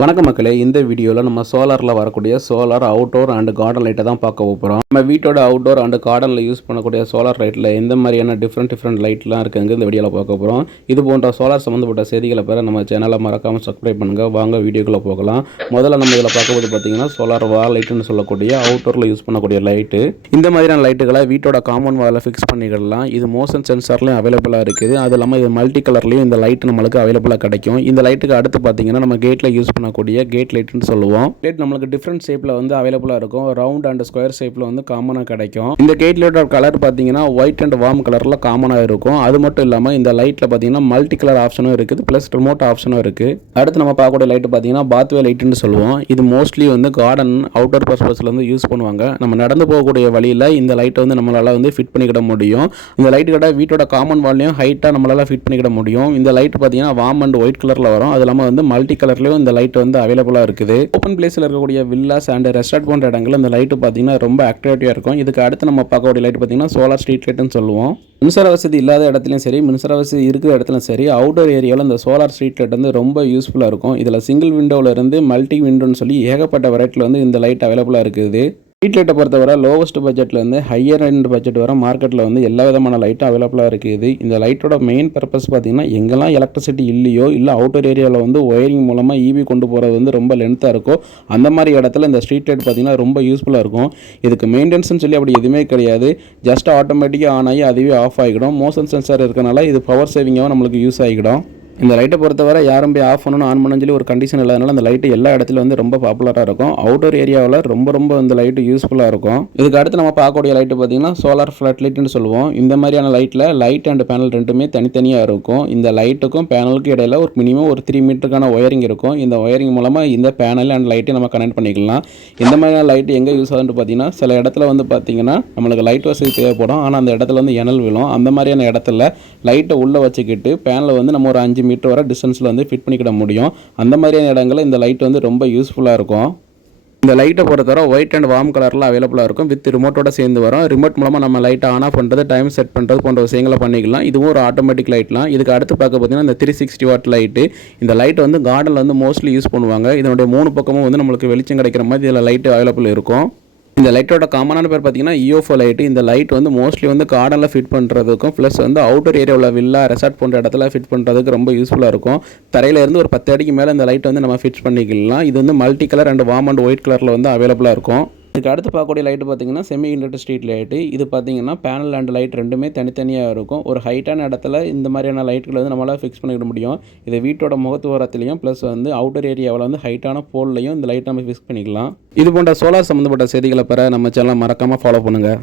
வணக்கம் மக்களே, இந்த வீடியோவில் நம்ம சோலாரில் வரக்கூடிய சோலார் அவுட்டோர் அண்ட் கார்டன் லைட்டை தான் பார்க்க போகிறோம். நம்ம வீட்டோட அவுட்டோர் அண்ட் கார்டனில் யூஸ் பண்ணக்கூடிய சோலார் லைட்டில் எந்த மாதிரியான டிஃப்ரெண்ட் லைட்லாம் இருக்குங்க இந்த வீடியோவில் பார்க்க போகிறோம். இது போன்ற சோலார் சம்மந்தப்பட்ட செய்திகளை பெற நம்ம சேனலை மறக்காமல் சப்ஸ்கிரைப் பண்ணுங்கள். வாங்க வீடியோக்குள்ளே போகலாம். முதல்ல நம்ம இதில் பார்க்கும்போது பார்த்தீங்கன்னா சோலார் வால் லைட்டுன்னு சொல்லக்கூடிய அவுட்டோரில் யூஸ் பண்ணக்கூடிய லைட்டு. இந்த மாதிரியான லைட்டுகளை வீட்டோட காம்பவுண்ட் வாலில் ஃபிக்ஸ் பண்ணிக்கலாம். இது மோஷன் சென்சார்லையும் அவைலபிளாக இருக்குது. அது இல்லாமல் இது மல்டி கலர்லையும் இந்த லைட் நம்மளுக்கு அவைலபிளாக கிடைக்கும். இந்த லைட்டுக்கு அடுத்து பார்த்தீங்கன்னா நம்ம கேட்டில் யூஸ் பண்ண கேட் லைட்னு சொல்லுவோம். கேட் நம்மளுக்கு டிஃப்ரெண்ட் ஷேப்ல வந்து அவைலபிளா இருக்கும். ரவுண்ட் அண்ட் ஸ்கொயர் ஷேப்ல வந்து காமனா கிடைக்கும். இந்த கேட் லைட்டோட கலர் பாத்தீங்கன்னா ஒயிட் அண்ட் வார்ம் கலர்ல காமனா இருக்கும். அது மட்டும் இல்லாம இந்த லைட்ல பாத்தீங்கன்னா மல்டி கலர் ஆப்ஷனும் இருக்குது, பிளஸ் ரிமோட் ஆப்ஷனும் இருக்கு. அடுத்து நம்ம பார்க்கக்கூடிய லைட் பாத்தீங்கன்னா பாத்வே லைட்னு சொல்லுவோம். இது மோஸ்ட்லி வந்து கார்டன் அவுட்டர் பர்பஸ்ல வந்து யூஸ் பண்ணுவாங்க. நம்ம நடந்து போகக்கூடிய வழியில இந்த லைட் வந்து நம்மளால வந்து ஃபிட் பண்ணிக்கிட முடியும். இந்த லைட் கடை வீட்டோட காமன் வால்லையும் ஹைட்டா நம்மளால ஃபிட் பண்ணிக்கிட முடியும். இந்த லைட் பாத்தீங்கன்னா வார்ம் அண்ட் ஒயிட் கலர்ல வரும். அது இல்லாம வந்து மல்டி கலர்லயும் இந்த லைட் வந்து அவைலபிளா இருக்குது. ஓப்பன் பிளேஸ்ல இருக்கக்கூடிய வில்லாஸ் அண்ட் ரெஸ்டாரண்ட் போன்ற இடங்கள் இந்த லைட் பாத்தீங்கன்னா ரொம்ப ஆக்டிவிட்டியா இருக்கும். இதுக்கு அடுத்து நம்ம பார்க்கக்கூடிய லைட் பாத்தீங்கன்னா சோலார் ஸ்ட்ரீட் லைட்னு சொல்லுவோம். மின்சார வசதி இல்லாத இடத்துலையும் சரி, மின்சார வசதி இருக்கிற இடத்துலையும் சரி, அவுட்டர் ஏரியாவில் இந்த சோலார் ஸ்ட்ரீட் லைட் வந்து ரொம்ப யூஸ்ஃபுல்லாக இருக்கும். இதில் சிங்கிள் விண்டோவில் இருந்து மல்டி விண்டோன்னு சொல்லி ஏகப்பட்ட வெரைட்டியில் வந்து இந்த லைட் அவைலபிளாக இருக்குது. ஸ்ட்ரீட் லைட்டை பொறுத்தவரை லோவஸ்ட் பட்ஜெட்லேருந்து ஹையர் எண்ட் பட்ஜெட் வர மார்க்கெட்டில் வந்து எல்லா விதமான லைட்டும் அவைலபிளாக இருக்குது. இந்த லைட்டோட மெயின் பர்பஸ் பார்த்தீங்கன்னா எங்கெல்லாம் எலக்ட்ரிசிட்டி இல்லையோ, இல்லை அவுட்டர் ஏரியாவில் வந்து ஒயரிங் மூலமாக ஈவி கொண்டு போகிறது வந்து ரொம்ப லென்த்தாக இருக்கோ, அந்த மாதிரி இடத்துல இந்த ஸ்ட்ரீட் லைட் பார்த்தீங்கன்னா ரொம்ப யூஸ்ஃபுல்லாக இருக்கும். இதுக்கு மெயின்டெனன்ஸ்னு சொல்லி அப்படி எதுவுமே கிடையாது. ஜஸ்ட் ஆட்டோமேட்டிக்காக ஆன் ஆகி அதுவே ஆஃப் ஆகிடும். மோஷன் சென்சார் இருக்கனால இது பவர் சேவிங்காகவும் நம்மளுக்கு யூஸ் ஆகிடும். இந்த லைட்டை பொறுத்தவரை யாரும் போய் ஆஃப் பண்ணணும் ஆன் பண்ணணும் சொல்லி ஒரு கண்டிஷன் இல்லாதனால அந்த லைட்டு எல்லா இடத்துலையும் வந்து ரொம்ப பாப்புலராக இருக்கும். அவுட்டர் ஏரியாவில் ரொம்ப இந்த லைட்டு யூஸ்ஃபுல்லாக இருக்கும். இதுக்கு அடுத்து நம்ம பார்க்கக்கூடிய லைட்டு பார்த்தீங்கன்னா சோலார் ஃப்ளாட் லைட்னு சொல்லுவோம். இந்த மாதிரியான லைட்டில் லைட் அண்ட் பேனல் ரெண்டுமே தனித்தனியாக இருக்கும். இந்த லைட்டுக்கும் பேனலுக்கும் இடையில ஒரு மினிமம் ஒரு 3 மீட்டருக்கான ஒயரிங் இருக்கும். இந்த ஒயரிங் மூலமாக இந்த பேனல் அண்ட் லைட்டை நம்ம கனெக்ட் பண்ணிக்கலாம். இந்த மாதிரியான லைட்டு எங்கே யூஸ் ஆகுதுன்னு பார்த்தீங்கன்னா சில இடத்துல வந்து பார்த்தீங்கன்னா நம்மளுக்கு லைட் வசதி தேவைப்படும். ஆனால் அந்த இடத்துல வந்து எனல் விழும். அந்த மாதிரியான இடத்துல லைட்டை உள்ளே வச்சுக்கிட்டு பேனலை வந்து நம்ம ஒரு 5 மீட்டர் வர டிஸ்டன்ஸில் வந்து ஃபிட் பண்ணிக்கிட முடியும். அந்த மாதிரியான இடங்களில் இந்த லைட் வந்து ரொம்ப யூஸ்ஃபுல்லாக இருக்கும். இந்த லைட்டை பொறுத்தவரை ஒயிட் அண்ட் வார்ம் கலரில் அவைலபிளாக இருக்கும். வித் ரிமோட்டோட சேர்ந்து வரும். ரிமோட் மூலமாக நம்ம லைட்டை ஆன் ஆஃப் பண்ணுறது, டைம் செட் பண்ணுறது போன்ற விஷயங்களை பண்ணிக்கலாம். இதுவும் ஒரு ஆட்டோமேட்டிக் லைட்லாம். இதுக்கு அடுத்து பார்க்க பார்த்தீங்கன்னா இந்த 360 வாட் லைட்டு. இந்த லைட் வந்து கார்டனில் வந்து மோஸ்ட்லி யூஸ் பண்ணுவாங்க. இதனுடைய 3 பக்கமும் வந்து நம்மளுக்கு வெளிச்சம் கிடைக்கிற மாதிரி இதில் லைட்டு அவைலபிள் இருக்கும். இந்த லைட்டோட காமனான பேர் பார்த்தீங்கன்னா இஓஃபோ லைட்டு. இந்த லைட் வந்து மோஸ்ட்லி வந்து கார்டனில் ஃபிட் பண்ணுறதுக்கும் ப்ளஸ் வந்து அவுட்டர் ஏரியாவில் வில்லா ரெசார்ட் போன்ற இடத்துல ஃபிட் பண்ணுறதுக்கு ரொம்ப யூஸ்ஃபுல்லாக இருக்கும். தரையில இருந்து ஒரு 10 அடிக்கு மேலே இந்த லைட் வந்து நம்ம ஃபிட் பண்ணிக்கலாம். இது வந்து multi colour and warm and white கலரில் வந்து அவைலபிளாக இருக்கும். இதுக்கு அடுத்து பார்க்கக்கூடிய லைட்டு பார்த்தீங்கன்னா செமி இண்டக்டர் ஸ்ட்ரீட் லைட்டு. இது பார்த்தீங்கன்னா பேனல் அண்ட் லைட் ரெண்டுமே தனித்தனியாக இருக்கும். ஒரு ஹைட்டான இடத்துல இந்த மாதிரியான லைட்டுகளை வந்து நம்மளால் ஃபிக்ஸ் பண்ணிக்க முடியும். இது வீட்டோட முகத்துவரத்துலையும் ப்ளஸ் வந்து அவுட்டர் ஏரியாவில் வந்து ஹைட்டான போல்லையும் இந்த லைட் நம்ம ஃபிக்ஸ் பண்ணிக்கலாம். இது போன்ற சோலார் சம்மந்தப்பட்ட செய்திகளை பெற நம்ம சேனலை மறக்காமல் ஃபாலோ பண்ணுங்கள்.